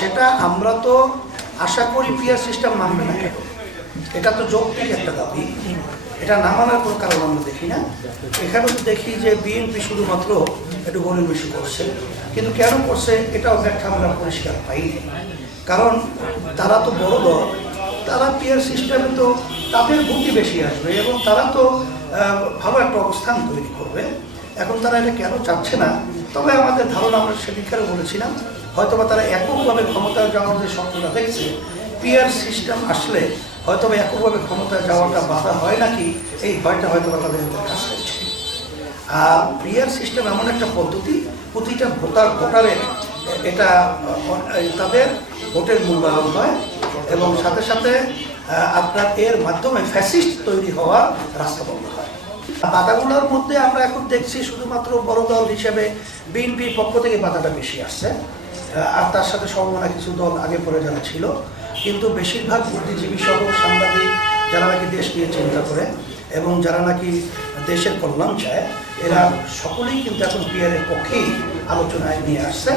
সেটা আমরা তো আশা করি পিয়ার সিস্টেম মানবে না কেন, এটা তো যৌক্তিক একটা দাবি। এটা না মানার কোনো কারণ আমরা দেখি না। এখানে তো দেখি যে বিএনপি শুধুমাত্র একটু গরিবেশি করছে, কিন্তু কেন করছে এটাও ব্যাখ্যা আমরা পরিষ্কার পাইনি। কারণ তারা তো বড় দল, তারা পিয়ার সিস্টেমে তো তাদের ভোটই বেশি আসবে এবং তারা তো ভালো একটা অবস্থান তৈরি করবে। এখন তারা এটা কেন চাচ্ছে না, তবে আমাদের ধারণা, আমরা সেদিককারও বলেছিলাম, হয়তোবা তারা এককভাবে ক্ষমতায় যাওয়ার যে স্বপ্নটা দেখছে, পিয়ার সিস্টেম আসলে হয়তোবা এককভাবে ক্ষমতায় যাওয়াটা বাধা হয় নাকি, এই ভয়টা হয়তোবা তাদের কাজ করছে। আর পিয়ার সিস্টেম এমন একটা পদ্ধতি, প্রতিটা ভোটারের এটা তাদের ভোটের মূল্যায়ন হয় এবং সাথে সাথে আপনার এর মাধ্যমে ফ্যাসিস্ট তৈরি হওয়ার রাস্তা বন্ধ হয়। বাধাগুলোর মধ্যে আমরা এখন দেখছি শুধুমাত্র বড় দল হিসেবে বিএনপির পক্ষ থেকে বাধাটা বেশি আসছে, আর তার সাথে সমমনা কিছু দল আগে পরে যারা ছিল, কিন্তু বেশিরভাগ বুদ্ধিজীবী সহ সাংবাদিক যারা নাকি দেশ নিয়ে চিন্তা করে এবং যারা নাকি দেশের কল্যাণ চায়, এরা সকলেই কিন্তু এখন পিয়ারের পক্ষেই আলোচনায় নিয়ে আসছে।